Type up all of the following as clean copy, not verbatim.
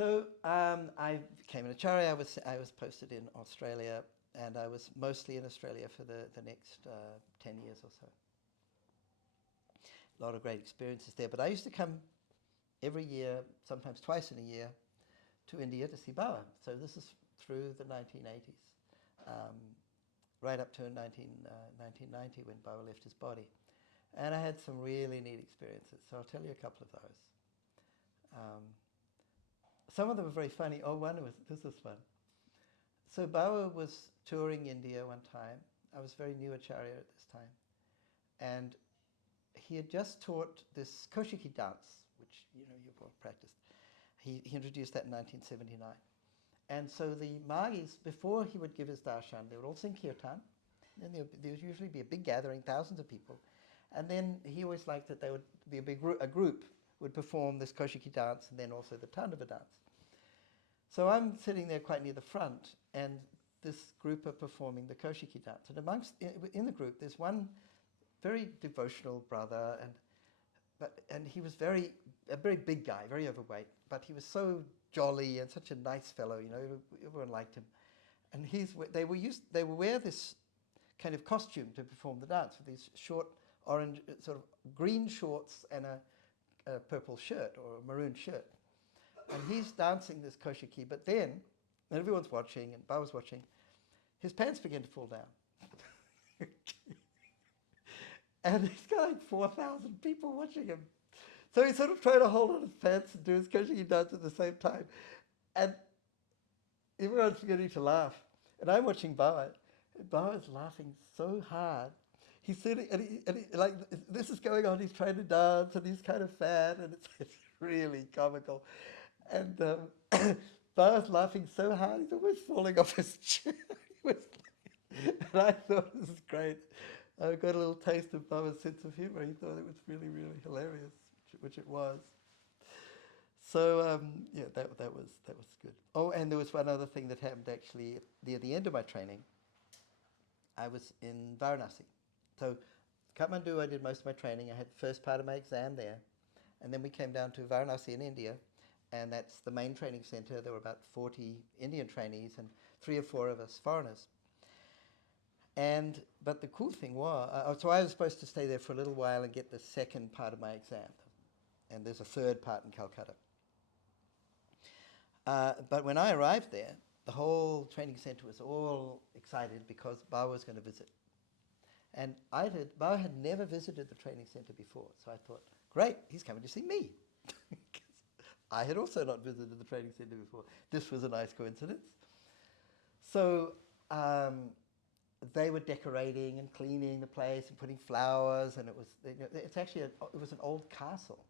So I became an acharya. I was posted in Australia, and I was mostly in Australia for the next 10 years or so. A lot of great experiences there. But I used to come every year, sometimes twice in a year, to India to see Baba. So this is through the 1980s, right up to 1990 when Baba left his body. And I had some really neat experiences. So I'll tell you a couple of those. Some of them were very funny. Oh, this was fun. So Baba was touring India one time. I was very new acharya at this time. And he had just taught this Koshiki dance, which you've all practiced. He introduced that in 1979. And so the Magis, before he would give his darshan, they would all sing kirtan. And there would usually be a big gathering, thousands of people. And then he always liked that there would be a group would perform this Koshiki dance and then also the Tandava dance. So I'm sitting there quite near the front, and this group are performing the Koshiki dance. And in the group, there's one very devotional brother, and he was a very big guy, very overweight, but he was so jolly and such a nice fellow. Everyone liked him. And they would wear this kind of costume to perform the dance with these short orange, sort of green shorts and a purple shirt or a maroon shirt. And he's dancing this Koshiki, but then, and everyone's watching, and Baba's watching, his pants begin to fall down. And he's got like 4,000 people watching him. So he's sort of trying to hold on his pants and do his Koshiki dance at the same time. And everyone's beginning to laugh. And I'm watching Baba, and Baba's laughing so hard. He's sitting, and like, this is going on, he's trying to dance, and he's kind of fat, and it's really comical. And Baba's laughing so hard, he's almost falling off his chair. And I thought, this is great. I got a little taste of Baba's sense of humor. He thought it was really, really hilarious, which it was. So yeah, that was good. Oh, and there was one other thing that happened actually near the end of my training. I was in Varanasi. So Kathmandu, I did most of my training. I had the first part of my exam there, and then we came down to Varanasi in India, and that's the main training center. There were about 40 Indian trainees and 3 or 4 of us foreigners. But the cool thing was, so I was supposed to stay there for a little while and get the second part of my exam. And there's a third part in Calcutta. But when I arrived there, the whole training center was all excited because Baba was going to visit. And Baba had never visited the training center before. So I thought, great, he's coming to see me. I had also not visited the training center before. This was a nice coincidence. So they were decorating and cleaning the place and putting flowers, and it was an old castle.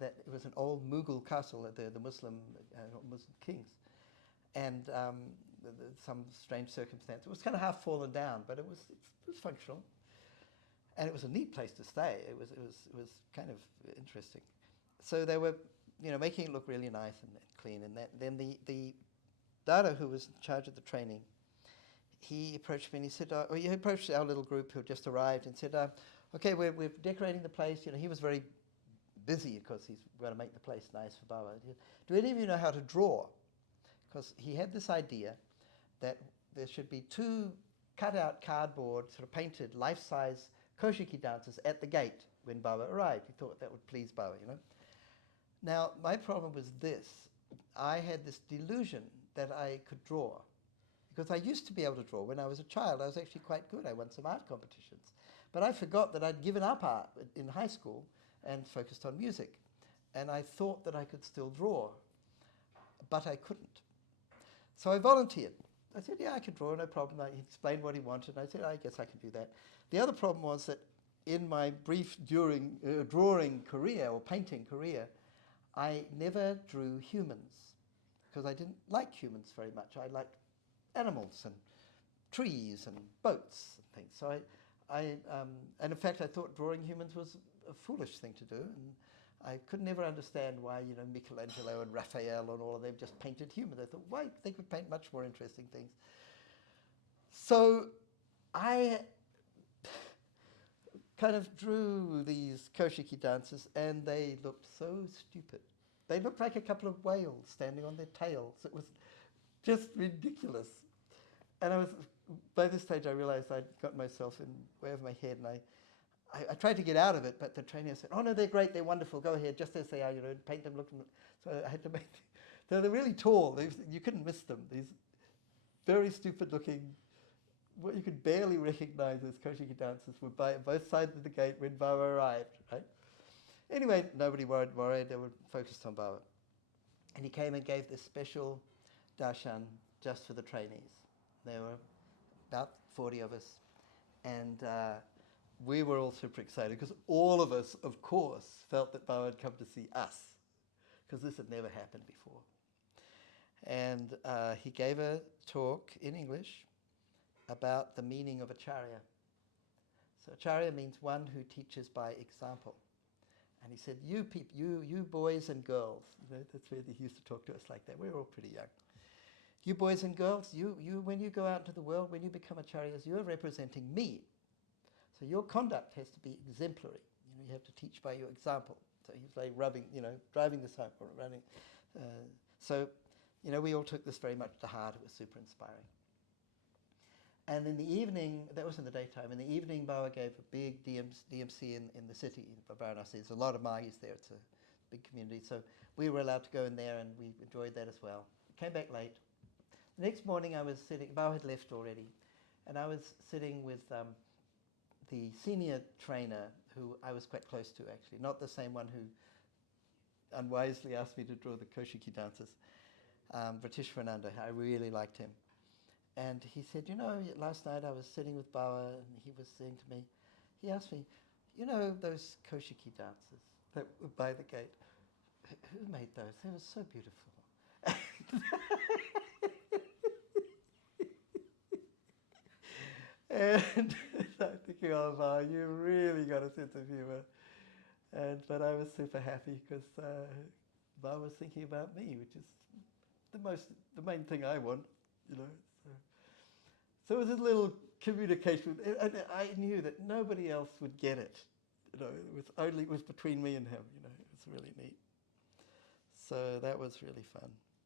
It was an old Mughal castle, the Muslim kings, and some strange circumstance. It was kind of half fallen down, but it was functional, and it was a neat place to stay. It was kind of interesting. So they were making it look really nice and clean, and then the Dada who was in charge of the training, he approached me and he said, he approached our little group who had just arrived and said, okay, we're decorating the place. He was very busy because he's going to make the place nice for Baba. Do any of you know how to draw? Because he had this idea that there should be 2 cut-out cardboard, sort of painted, life-size Koshiki dancers at the gate when Baba arrived. He thought that would please Baba, Now, my problem was this. I had this delusion that I could draw. Because I used to be able to draw. When I was a child, I was actually quite good. I won some art competitions. But I forgot that I'd given up art in high school and focused on music. And I thought that I could still draw, but I couldn't. So I volunteered. I said, yeah, I can draw, no problem. He explained what he wanted, and I said, I guess I can do that. The other problem was that in my brief drawing career, or painting career, I never drew humans, because I didn't like humans very much. I liked animals and trees and boats and things. So and in fact, I thought drawing humans was a foolish thing to do, and I could never understand why Michelangelo and Raphael and all of them just painted humans. I thought, why they could paint much more interesting things. So I kind of drew these Koshiki dances, and they looked so stupid. They looked like a couple of whales standing on their tails. It was just ridiculous. And by this stage I realized I'd got myself in way over my head, and I tried to get out of it, but the trainer said, "Oh no, they're great, they're wonderful, go ahead, just as they are, paint them, look them." So I had to make, they're really tall, you couldn't miss them, these very stupid looking, what you could barely recognize as Koshiki dancers were by both sides of the gate when Bawa arrived, right? Anyway, nobody worried, they were focused on Bawa. And he came and gave this special darshan just for the trainees. There were about 40 of us, and we were all super excited because all of us, of course, felt that Bawa had come to see us, because this had never happened before. And he gave a talk in English about the meaning of acharya. So acharya means one who teaches by example. And he said, you boys and girls, that's where he used to talk to us like that. We were all pretty young. You boys and girls, you when you go out into the world, when you become acharyas, you are representing me. So your conduct has to be exemplary. You have to teach by your example. So he was like driving this home, or running. So we all took this very much to heart. It was super inspiring. And in the evening, that was in the daytime, in the evening Bawa gave a big DMC in the city, in Varanasi. There's a lot of Mahis there, it's a big community. So we were allowed to go in there, and we enjoyed that as well. Came back late. The next morning I was sitting, Bawa had left already, and I was sitting with the senior trainer, who I was quite close to actually, not the same one who unwisely asked me to draw the Koshiki dancers, Nabhaniilananda. I really liked him. And he said, last night I was sitting with Bawa, and he was saying to me, he asked me, those Koshiki dancers that were by the gate, who made those? They were so beautiful. And I'm thinking, oh, Bawa, you really got a sense of humor. But I was super happy because Bawa was thinking about me, which is the main thing I want, So it was a little communication, and I knew that nobody else would get it. It was between me and him. It was really neat. So that was really fun.